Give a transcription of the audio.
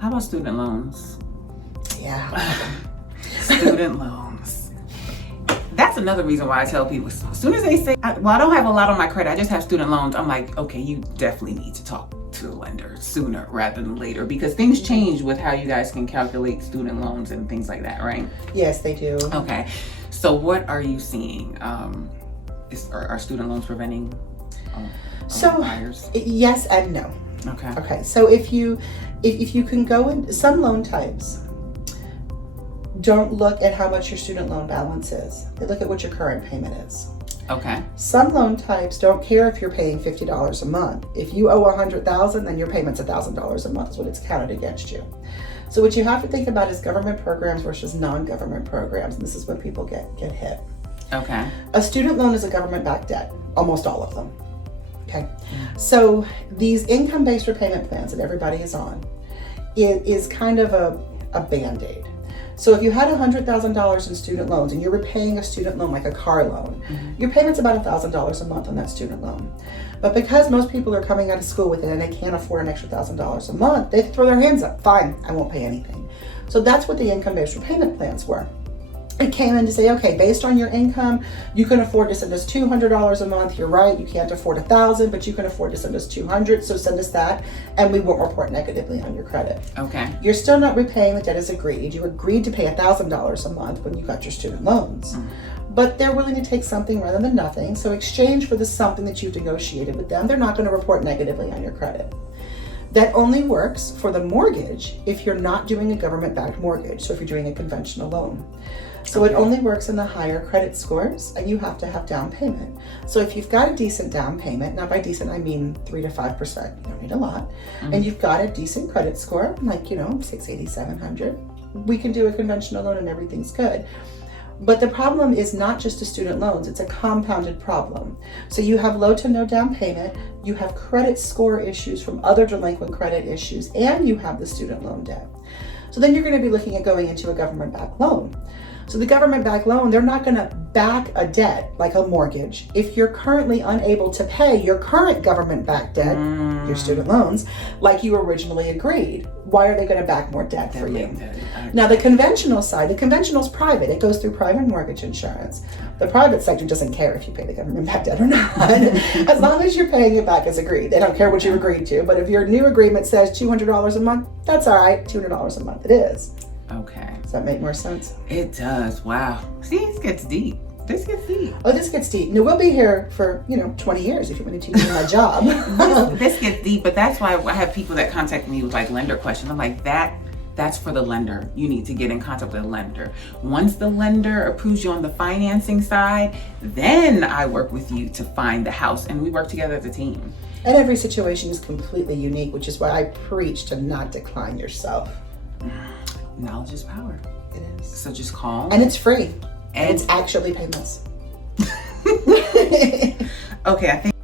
How about student loans? Yeah. Student loans. That's another reason why I tell people, as soon as they say, I don't have a lot on my credit, I just have student loans, I'm like, okay, you definitely need to talk to a lender sooner rather than later, because things change with how you guys can calculate student loans and things like that, right? Yes, they do. Okay. So what are you seeing? Are student loans preventing buyers? Yes and no. Okay. Okay. So if you can go in some loan types, don't look at how much your student loan balance is. They look at what your current payment is. Okay. Some loan types don't care if you're paying $50 a month. If you owe $100,000, then your payment's $1,000 a month is what it's counted against you. So what you have to think about is government programs versus non-government programs, and this is when people get hit. Okay. A student loan is a government-backed debt, almost all of them. Okay. So these income-based repayment plans that everybody is on, it is kind of a Band-Aid. So if you had $100,000 in student loans and you're repaying a student loan like a car loan, your payment's about $1,000 a month on that student loan. But because most people are coming out of school with it and they can't afford an extra $1,000 a month, they throw their hands up. Fine, I won't pay anything. So that's what the income-based repayment plans were. It came in to say, okay, based on your income, you can afford to send us $200 a month. You're right, you can't afford $1,000, but you can afford to send us $200. So send us that, and we won't report negatively on your credit. Okay. You're still not repaying the debt as agreed. You agreed to pay $1,000 a month when you got your student loans, but they're willing to take something rather than nothing. So exchange for the something that you've negotiated with them, they're not going to report negatively on your credit. That only works for the mortgage if you're not doing a government-backed mortgage. So if you're doing a conventional loan. So it only works in the higher credit scores, and you have to have down payment. So if you've got a decent down payment, now by decent I mean 3 to 5%, you don't need a lot, and you've got a decent credit score, like 680, 700, we can do a conventional loan and everything's good. But the problem is not just the student loans, it's a compounded problem. So you have low to no down payment, you have credit score issues from other delinquent credit issues, and you have the student loan debt. So then you're going to be looking at going into a government-backed loan. So the government-backed loan, they're not going to back a debt like a mortgage. If you're currently unable to pay your current government-backed debt, your student loans, like you originally agreed, why are they going to back more debt for you? Now the conventional side, the conventional is private. It goes through private mortgage insurance. The private sector doesn't care if you pay the government-backed debt or not. As long as you're paying it back as agreed. They don't care what you agreed to. But if your new agreement says $200 a month, that's all right. $200 a month it is. Okay. Does that make more sense? It does. Wow. See, this gets deep. This gets deep. Oh, this gets deep. No, we'll be here for 20 years if you want to teach me my job. This gets deep, but that's why I have people that contact me with like lender questions. I'm like, that's for the lender. You need to get in contact with the lender. Once the lender approves you on the financing side, then I work with you to find the house, and we work together as a team. And every situation is completely unique, which is why I preach to not decline yourself. Knowledge is power. It is. So just call. And it's free. And it's actually painless. Okay, I think